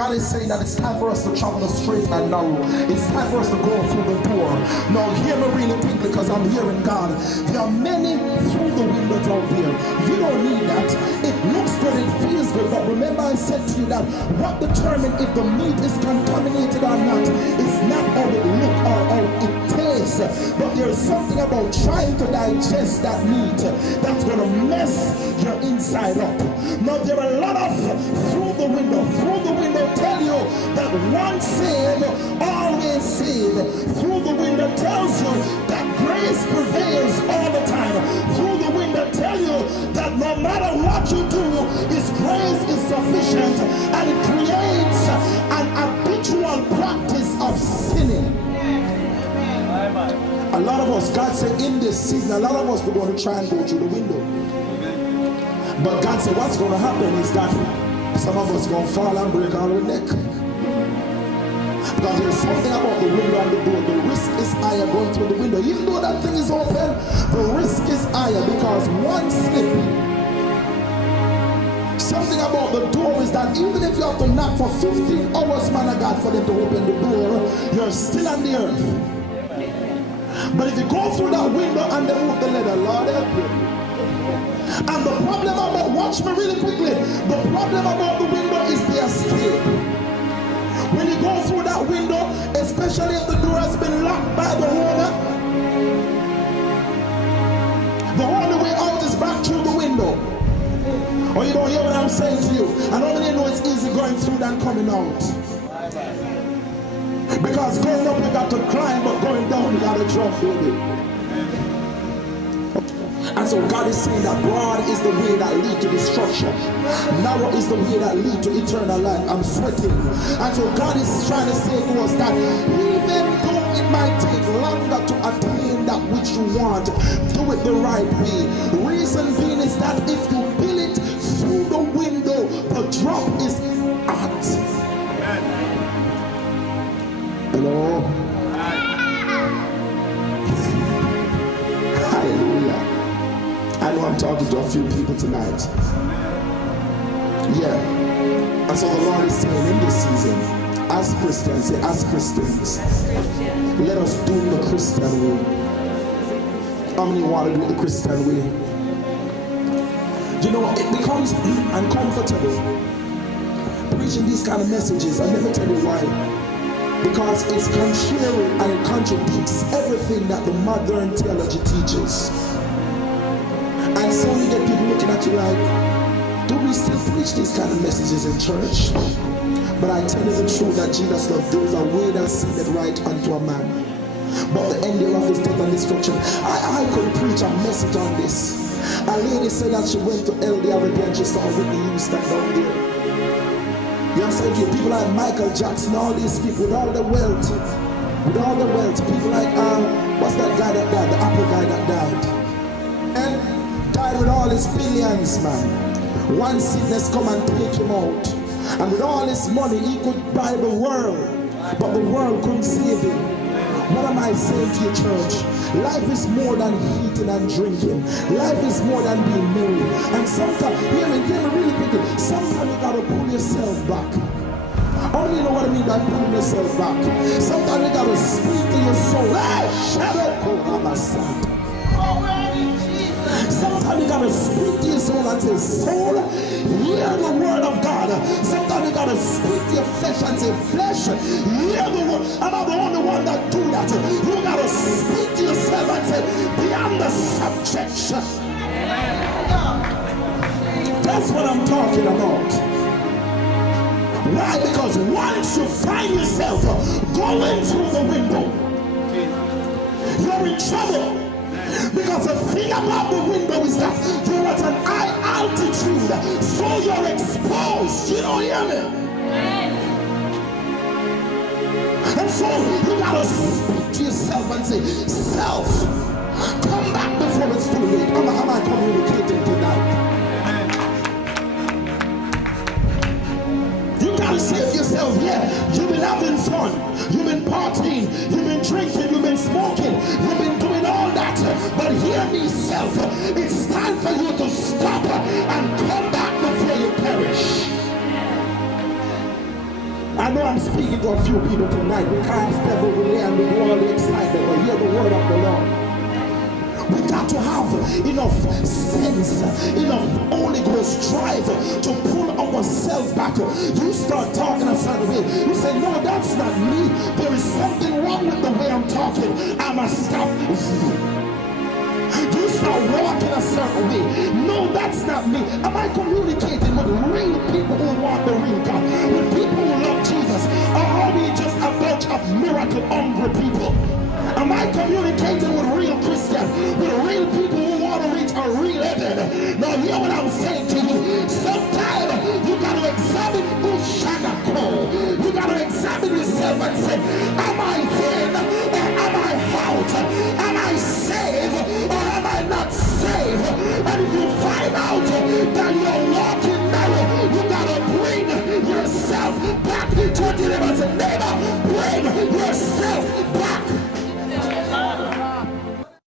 God is saying that it's time for us to travel the straight and narrow. It's time for us to go through the door. Now hear me really quickly, because I'm hearing God. There are many through the windows out there. You don't need that. It looks good, it feels good, but remember I said to you that what determines if the meat is contaminated or not is not how it looks or how it tastes, but there's something about trying to digest that meat that's going to mess your inside up. Now there are a lot of through the window tell you that once saved, always saved. Through the window tells you that grace prevails all the time. Through the window tell you that no matter what you do, His grace is sufficient, and it creates an habitual practice of sinning. A lot of us, God said in this season, a lot of us are going to try and go through the window. But God said what's going to happen is that some of us going to fall and break our neck. Because there's something about the window and the door. The risk is higher going through the window. Even though that thing is open, the risk is higher, because one slip. Something about the door is that even if you have to knock for 15 hours, man of God, for them to open the door, you're still on the earth. But if you go through that window and they move the leather, Lord help you. And the problem about, watch me really quickly, the problem about the window is the escape. When you go through that window, especially if the door has been locked by the owner, the only way out is back through the window. Or you don't hear what I'm saying to you. And how many know it's easy going through than coming out? Because going up you got to climb, but going down you got to jump with it. And so God is saying that broad is the way that leads to destruction. Narrow is the way that leads to eternal life. I'm sweating. And so God is trying to say to us that even though it might take longer to attain that which you want, do it the right way. Reason being is that if you build it through the window, the drop is hot. Hello? Hallelujah. I know I'm talking to a few people tonight. Yeah. And so the Lord is saying in this season, as Christians, say as Christians, let us do the Christian way. How many want to do the Christian way? You know, it becomes uncomfortable preaching these kind of messages. I never tell you why. Because it's contrary and it contradicts everything that the modern theology teaches. And so you get people looking at you like, do we still preach these kind of messages in church? But I tell you the truth that Jesus loved, there is a way that seemeth right unto a man, but the end thereof is death and destruction. I could preach a message on this. A lady said that she went to LD the other day and she saw Whitney Houston down there. You understand? People like Michael Jackson, all these people with all the wealth, people like what's that guy that died, the Apple guy that died, and died with all his billions, man. One sickness come and take him out, and with all his money he could buy the world, but the world couldn't save him. What am I saying to you, church? Life is more than eating and drinking. Life is more than being merry. And sometimes, hear me really quickly, sometimes you gotta pull yourself back. How many know what I mean by pulling yourself back? Sometimes you gotta speak to your soul. Hey, shut up, oh, my son. Sometimes you gotta speak to your soul and say, soul, hear the word of God. Sometimes you gotta speak to your flesh and say, flesh, hear the word. I'm not the only one that do that. You gotta speak to yourself and say, be under subjection. That's what I'm talking about. Why? Because once you find yourself going through the window, you're in trouble. Because the thing about the window is that you're at an high altitude, so you're exposed. You don't hear me? And so you gotta speak to yourself and say, self, come back before it's too late. Am I communicating tonight? You gotta say to yourself, yeah, you've been having fun, you've been partying, you've been drinking, you've been smoking, you've been doing all that, but hear me, self, it's time for you to stop and come back before you perish. I know I'm speaking to a few people tonight because devil will lay on the world excited, but hear the word of the Lord. We got to have enough sense, enough Holy Ghost drive to pull ourselves back. You start talking a certain way. You say, no, that's not me. There is something wrong with the way I'm talking. I must stop. You start walking a certain way. No, that's not me. Am I communicating with real people who want the real God? With people who love Jesus? Or are we just a bunch of miracle-hungry people? Am I communicating with real Christians? With real people who want to reach a real heaven? Now hear what I'm saying to you. Sometimes you got to examine who shall not call. You got to examine yourself and say, am I in or am I out? Am I saved or am I not saved? And if you find out that you're walking narrow, you got to bring yourself back to the neighbor. Bring yourself back